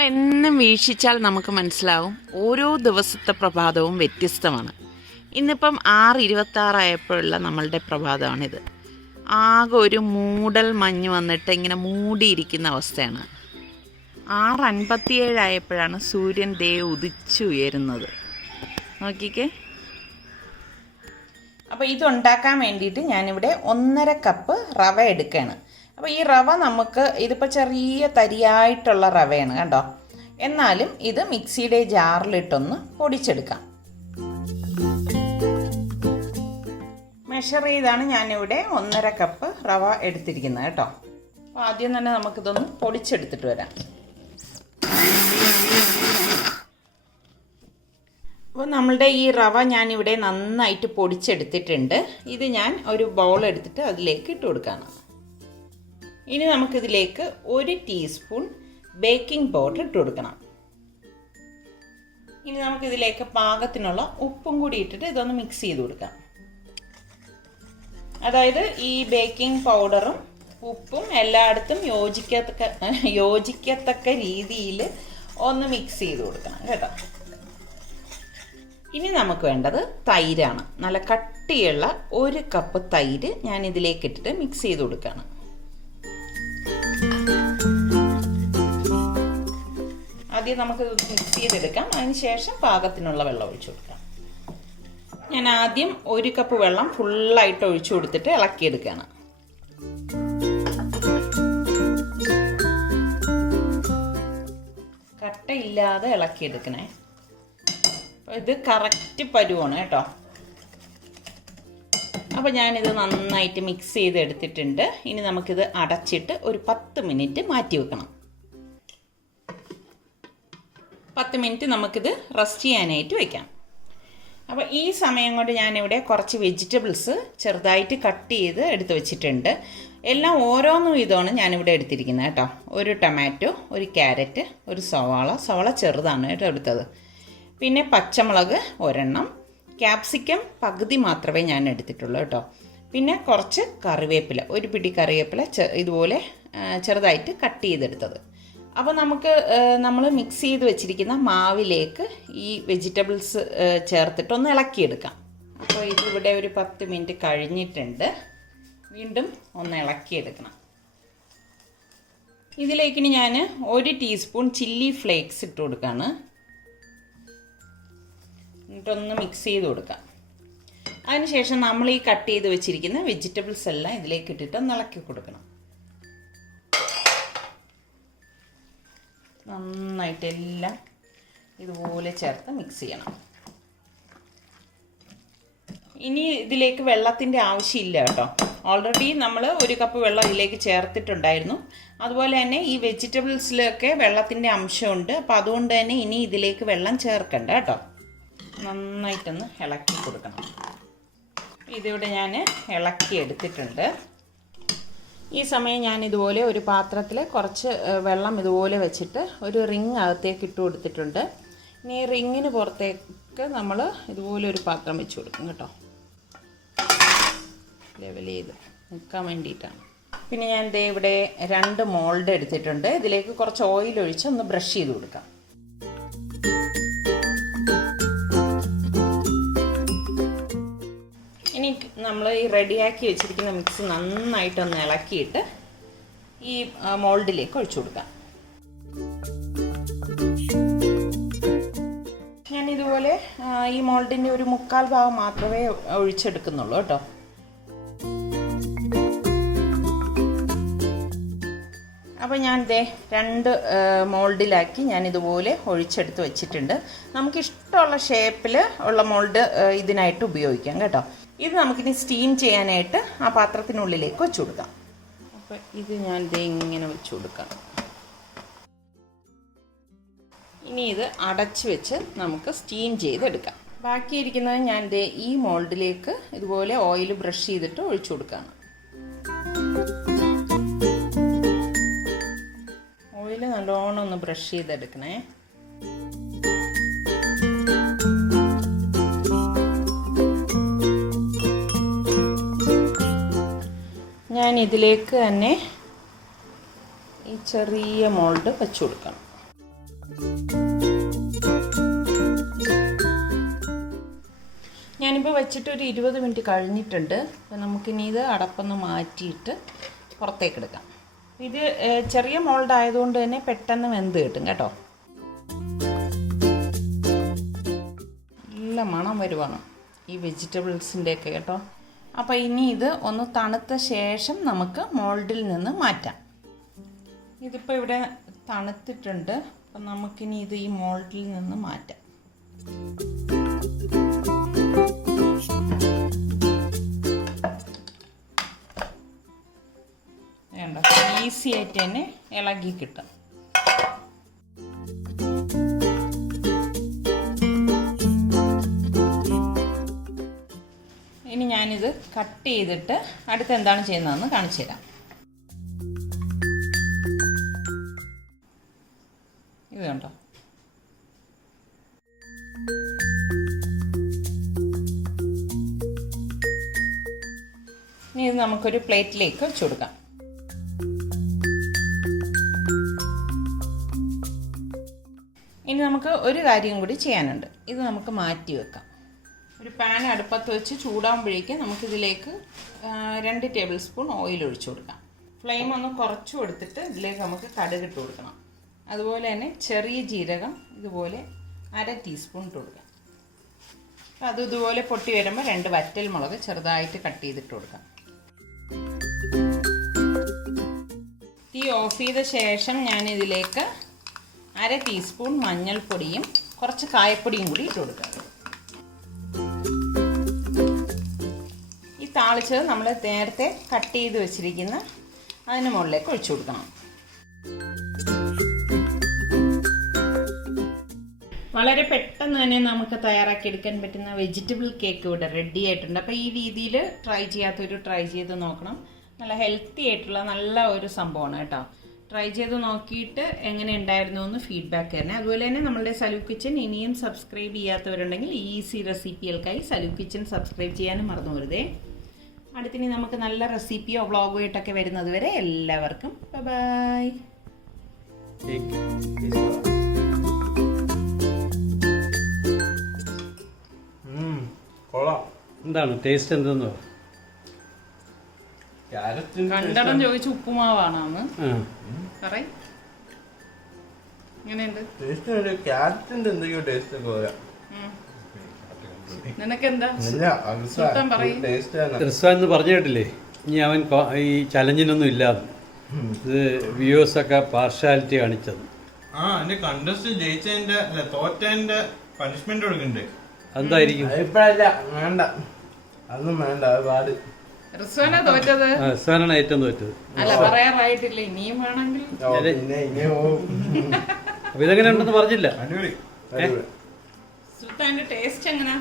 നമ്മളെന്നും വീക്ഷിച്ചാൽ നമുക്ക് മനസ്സിലാവും ഓരോ ദിവസത്തെ പ്രഭാതവും വ്യത്യസ്തമാണ്. ഇന്നിപ്പം 6:26 നമ്മളുടെ പ്രഭാതമാണിത്. ആകെ ഒരു മൂടൽ മഞ്ഞ് വന്നിട്ട് ഇങ്ങനെ മൂടിയിരിക്കുന്ന അവസ്ഥയാണ്. 6:57 സൂര്യൻ ഉദിച്ചുയരുന്നത്. നോക്കിക്കേ. അപ്പോൾ ഇതുണ്ടാക്കാൻ വേണ്ടിയിട്ട് ഞാനിവിടെ 1.5 കപ്പ് റവ എടുക്കുകയാണ്. അപ്പോൾ ഈ റവ നമുക്ക് ഇതിപ്പോൾ ചെറിയ തരിയായിട്ടുള്ള റവയാണ് കണ്ടോ. എന്നാലും ഇത് മിക്സിയുടെ ജാറിലിട്ടൊന്ന് പൊടിച്ചെടുക്കാം. മെഷർ ചെയ്താണ് ഞാനിവിടെ 1.5 കപ്പ് റവ എടുത്തിരിക്കുന്നത് കേട്ടോ. അപ്പോൾ ആദ്യം തന്നെ നമുക്കിതൊന്ന് പൊടിച്ചെടുത്തിട്ട് വരാം. അപ്പോൾ നമ്മളുടെ ഈ റവ ഞാനിവിടെ നന്നായിട്ട് പൊടിച്ചെടുത്തിട്ടുണ്ട്. ഇത് ഞാൻ ഒരു ബൗൾ എടുത്തിട്ട് അതിലേക്ക് ഇട്ട് കൊടുക്കുകയാണ്. ഇനി നമുക്കിതിലേക്ക് 1 ടീസ്പൂൺ ബേക്കിംഗ് പൗഡർ ഇട്ട് കൊടുക്കണം. ഇനി നമുക്കിതിലേക്ക് പാകത്തിനുള്ള ഉപ്പും കൂടി ഇട്ടിട്ട് ഇതൊന്ന് മിക്സ് ചെയ്ത് കൊടുക്കാം. അതായത് ഈ ബേക്കിംഗ് പൗഡറും ഉപ്പും എല്ലായിടത്തും യോജിക്കത്തക്ക രീതിയിൽ ഒന്ന് മിക്സ് ചെയ്ത് കൊടുക്കണം കേട്ടോ. ഇനി നമുക്ക് വേണ്ടത് തൈരാണ്. നല്ല കട്ടിയുള്ള 1 കപ്പ് തൈര് ഞാൻ ഇതിലേക്ക് ഇട്ടിട്ട് മിക്സ് ചെയ്ത് കൊടുക്കുകയാണ്. ആദ്യം നമുക്കിത് മിക്സ് ചെയ്തെടുക്കാം. അതിന് ശേഷം പാകത്തിനുള്ള വെള്ളം ഒഴിച്ചു കൊടുക്കാം. ഞാൻ ആദ്യം 1 കപ്പ് വെള്ളം ഫുള്ളായിട്ട് ഒഴിച്ചു കൊടുത്തിട്ട് ഇളക്കിയെടുക്കുകയാണ്. കട്ടയില്ലാതെ ഇളക്കിയെടുക്കണേ. ഇത് കറക്റ്റ് പരുവാണ് കേട്ടോ. അപ്പോൾ ഞാനിത് നന്നായിട്ട് മിക്സ് ചെയ്തെടുത്തിട്ടുണ്ട്. ഇനി നമുക്കിത് അടച്ചിട്ട് ഒരു 10 മിനിറ്റ് മാറ്റി വെക്കണം. 10 മിനിറ്റ് നമുക്കിത് റെസ്റ്റ് ചെയ്യാനായിട്ട് വയ്ക്കാം. അപ്പോൾ ഈ സമയം കൊണ്ട് ഞാനിവിടെ കുറച്ച് വെജിറ്റബിൾസ് ചെറുതായിട്ട് കട്ട് ചെയ്ത് എടുത്ത് വെച്ചിട്ടുണ്ട്. എല്ലാം ഓരോന്നും ഇതാണ് ഞാനിവിടെ എടുത്തിരിക്കുന്നത് കേട്ടോ. 1 ടൊമാറ്റോ, 1 ക്യാരറ്റ്, 1 സവാള ചെറുതാണ് കേട്ടോ എടുത്തത്. പിന്നെ പച്ചമുളക് 1 ക്യാപ്സിക്കം പകുതി മാത്രമേ ഞാൻ എടുത്തിട്ടുള്ളൂ കേട്ടോ. പിന്നെ കുറച്ച് കറിവേപ്പില, 1 പിടി കറിവേപ്പില ഇതുപോലെ ചെറുതായിട്ട് കട്ട് ചെയ്തെടുത്തത്. അപ്പോൾ നമുക്ക് നമ്മൾ മിക്സ് ചെയ്ത് വെച്ചിരിക്കുന്ന മാവിലേക്ക് ഈ വെജിറ്റബിൾസ് ചേർത്തിട്ടൊന്ന് ഇളക്കിയെടുക്കാം. അപ്പോൾ ഇതിവിടെ ഒരു 10 മിനിറ്റ് കഴിഞ്ഞിട്ടുണ്ട്. വീണ്ടും ഒന്ന് ഇളക്കിയെടുക്കണം. ഇതിലേക്ക് ഞാൻ 1 ടീസ്പൂൺ ചില്ലി ഫ്ലേക്സ് ഇട്ട് കൊടുക്കുകയാണ്. എന്നിട്ടൊന്ന് മിക്സ് ചെയ്ത് കൊടുക്കാം. അതിനുശേഷം നമ്മൾ ഈ കട്ട് ചെയ്ത് വെച്ചിരിക്കുന്ന വെജിറ്റബിൾസ് എല്ലാം ഇതിലേക്ക് ഇട്ടിട്ട് ഒന്ന് ഇളക്കി കൊടുക്കണം. നന്നായിട്ട് എല്ലാം ഇതുപോലെ ചേർത്ത് മിക്സ് ചെയ്യണം. ഇനി ഇതിലേക്ക് വെള്ളത്തിൻ്റെ ആവശ്യമില്ല കേട്ടോ. ഓൾറെഡി നമ്മൾ 1 കപ്പ് വെള്ളം ഇതിലേക്ക് ചേർത്തിട്ടുണ്ടായിരുന്നു. അതുപോലെ തന്നെ ഈ വെജിറ്റബിൾസിലൊക്കെ വെള്ളത്തിൻ്റെ അംശമുണ്ട്. അപ്പോൾ അതുകൊണ്ട് തന്നെ ഇനി ഇതിലേക്ക് വെള്ളം ചേർക്കണ്ട കേട്ടോ. നന്നായിട്ടൊന്ന് ഇളക്കി കൊടുക്കണം. ഇതിവിടെ ഞാൻ ഇളക്കി എടുത്തിട്ടുണ്ട്. ഈ സമയം ഞാൻ ഇതുപോലെ ഒരു പാത്രത്തിൽ കുറച്ച് വെള്ളം ഇതുപോലെ വെച്ചിട്ട് ഒരു റിങ് അകത്തേക്ക് ഇട്ട് കൊടുത്തിട്ടുണ്ട്. ഇനി ഈ റിങ്ങിന് പുറത്തേക്ക് നമ്മൾ ഇതുപോലെ ഒരു പാത്രം വെച്ച് കൊടുക്കും കേട്ടോ. ലെവൽ ചെയ്ത് നിൽക്കാൻ വേണ്ടിയിട്ടാണ്. പിന്നെ ഞാൻ ഇവിടെ 2 മോൾഡ് എടുത്തിട്ടുണ്ട്. ഇതിലേക്ക് കുറച്ച് ഓയിൽ ഒഴിച്ച് ഒന്ന് ബ്രഷ് ചെയ്ത് കൊടുക്കാം. ഇനി നമ്മൾ ഈ റെഡിയാക്കി വെച്ചിരിക്കുന്ന മിക്സ് നന്നായിട്ടൊന്ന് ഇളക്കിയിട്ട് ഈ മോൾഡിലേക്ക് ഒഴിച്ചു കൊടുക്കാം. ഞാനിതുപോലെ ഈ മോൾഡിൻ്റെ ഒരു 1/4 ഭാഗം മാത്രമേ ഒഴിച്ചെടുക്കുന്നുള്ളൂ കേട്ടോ. അപ്പോൾ ഞാൻ 2 മോൾഡിലാക്കി ഞാനിതുപോലെ ഒഴിച്ചെടുത്ത് വെച്ചിട്ടുണ്ട്. നമുക്കിഷ്ടമുള്ള ഷേപ്പിൽ ഉള്ള മോൾഡ് ഇതിനായിട്ട് ഉപയോഗിക്കാം കേട്ടോ. ഇത് നമുക്കിനി സ്റ്റീം ചെയ്യാനായിട്ട് ആ പാത്രത്തിനുള്ളിലേക്ക് വെച്ച് കൊടുക്കാം. അപ്പോൾ ഇത് ഞാൻ ഇങ്ങനെ വെച്ച് കൊടുക്കാം. ഇനി ഇത് അടച്ച് വെച്ച് നമുക്ക് സ്റ്റീം ചെയ്തെടുക്കാം. ബാക്കിയിരിക്കുന്നത് ഞാൻ ഈ മോൾഡിലേക്ക് ഇതുപോലെ ഓയിൽ ബ്രഷ് ചെയ്തിട്ട് ഒഴിച്ചു കൊടുക്കുകയാണ്. ഓയിൽ നല്ലോണം ഒന്ന് ബ്രഷ് ചെയ്തെടുക്കണേ. ഞാൻ ഇതിലേക്ക് തന്നെ ഈ ചെറിയ മോൾഡ് വെച്ച് കൊടുക്കണം. ഞാനിപ്പോൾ വെച്ചിട്ട് ഒരു 20 മിനിറ്റ് കഴിഞ്ഞിട്ടുണ്ട്. അപ്പോൾ നമുക്കിനി ഇത് അടപ്പൊന്ന് മാറ്റിയിട്ട് പുറത്തേക്ക് എടുക്കാം. ഇത് ചെറിയ മോൾഡ് ആയതുകൊണ്ട് തന്നെ പെട്ടെന്ന് വെന്ത് കിട്ടും കേട്ടോ. നല്ല മണം വരുവാണ് ഈ വെജിറ്റബിൾസിൻ്റെയൊക്കെ കേട്ടോ. അപ്പോൾ ഇനി ഇത് ഒന്ന് തണുത്ത ശേഷം നമുക്ക് മോൾഡിൽ നിന്ന് മാറ്റാം. ഇതിപ്പോൾ ഇവിടെ തണുത്തിട്ടുണ്ട്. അപ്പം നമുക്കിനി ഇത് ഈ മോൾഡിൽ നിന്ന് മാറ്റാം. വേണ്ട, ഈസി ആയിട്ട് തന്നെ ഇളകി കിട്ടും. ഇനി ഞാനിത് കട്ട് ചെയ്തിട്ട് അടുത്ത് എന്താണ് ചെയ്യുന്നതെന്ന് കാണിച്ചു തരാം. ഇത് കണ്ടോ, ഇനി ഇത് നമുക്കൊരു പ്ലേറ്റിലേക്ക് വെച്ച് കൊടുക്കാം. ഇനി നമുക്ക് ഒരു കാര്യം കൂടി ചെയ്യാനുണ്ട്. ഇത് നമുക്ക് മാറ്റി വെക്കാം. ഒരു പാൻ അടുപ്പത്ത് വെച്ച് ചൂടാകുമ്പോഴേക്കും നമുക്കിതിലേക്ക് 2 ടേബിൾ സ്പൂൺ ഓയിൽ ഒഴിച്ചു കൊടുക്കാം. ഫ്ലെയിം ഒന്ന് കുറച്ച് കൊടുത്തിട്ട് ഇതിലേക്ക് നമുക്ക് കടുകിട്ട് കൊടുക്കണം. അതുപോലെ തന്നെ ചെറിയ ജീരകം ഇതുപോലെ 1/2 ടീസ്പൂൺ ഇട്ട് കൊടുക്കാം. അത് ഇതുപോലെ പൊട്ടി വരുമ്പോൾ 2 വറ്റൽ മുളക് ചെറുതായിട്ട് കട്ട് ചെയ്തിട്ട് കൊടുക്കാം. തീ ഓഫ് ചെയ്ത ശേഷം ഞാനിതിലേക്ക് 1/2 ടീസ്പൂൺ മഞ്ഞൾപ്പൊടിയും കുറച്ച് കായപ്പൊടിയും കൂടി ഇട്ട് കൊടുക്കാം. ഈ താളിച്ചത് നമ്മൾ നേരത്തെ കട്ട് ചെയ്ത് വെച്ചിരിക്കുന്ന അതിന് മുകളിലേക്ക് ഒഴിച്ചു കൊടുക്കണം. വളരെ പെട്ടെന്ന് തന്നെ നമുക്ക് തയ്യാറാക്കി എടുക്കാൻ പറ്റുന്ന വെജിറ്റബിൾ കേക്ക് ഇവിടെ റെഡി ആയിട്ടുണ്ട്. അപ്പോൾ ഈ രീതിയിൽ ട്രൈ ചെയ്യാത്തവർ ട്രൈ ചെയ്ത് നോക്കണം. നല്ല ഹെൽത്തി ആയിട്ടുള്ള നല്ല ഒരു സംഭവമാണ് കേട്ടോ. ട്രൈ ചെയ്ത് നോക്കിയിട്ട് എങ്ങനെ ഉണ്ടായിരുന്നു എന്ന് ഫീഡ്ബാക്ക് തരണേ. അതുപോലെ തന്നെ നമ്മളുടെ സലു കിച്ചൻ ഇനിയും സബ്സ്ക്രൈബ് ചെയ്യാത്തവരുണ്ടെങ്കിൽ ഈസി റെസിപ്പികൾക്കായി സലു കിച്ചൻ സബ്സ്ക്രൈബ് ചെയ്യാനും മറന്നു വരുതേ. അടുത്തിനി നമുക്ക് നല്ല റെസിപ്പിയോ വ്ളോഗോ ആയിട്ടൊക്കെ വരുന്നത് വരെ എല്ലാവർക്കും ബൈ. എന്താണ് ടേസ്റ്റ്? എന്തെന്നോ കണ്ടടം ചോദിച്ചു ഉപ്പുമാവാണെന്ന് പറയും. എങ്ങനെയുണ്ട്? നിനക്കെന്താ എന്ന് പറഞ്ഞു കേട്ടില്ലേ? ഇനി അവൻ ഈ ചലഞ്ചിനൊന്നും ഇല്ലാതെ ഇത് വ്യൂവേഴ്സൊക്കെ പാർഷ്യാലിറ്റി കാണിച്ചത്. പണിഷ്മെന്റ് കൊടുക്കണ്ടേ? എന്തായിരിക്കും? വേണ്ട, അതൊന്നും വേണ്ട. അത് പാട്. റിസ്വാനാണ് ഏറ്റവും തോറ്റത്. അപ്പൊ ഇതെങ്ങനെ ഉണ്ടെന്ന് പറഞ്ഞില്ല. ടേസ്റ്റ് എങ്ങനെയാ?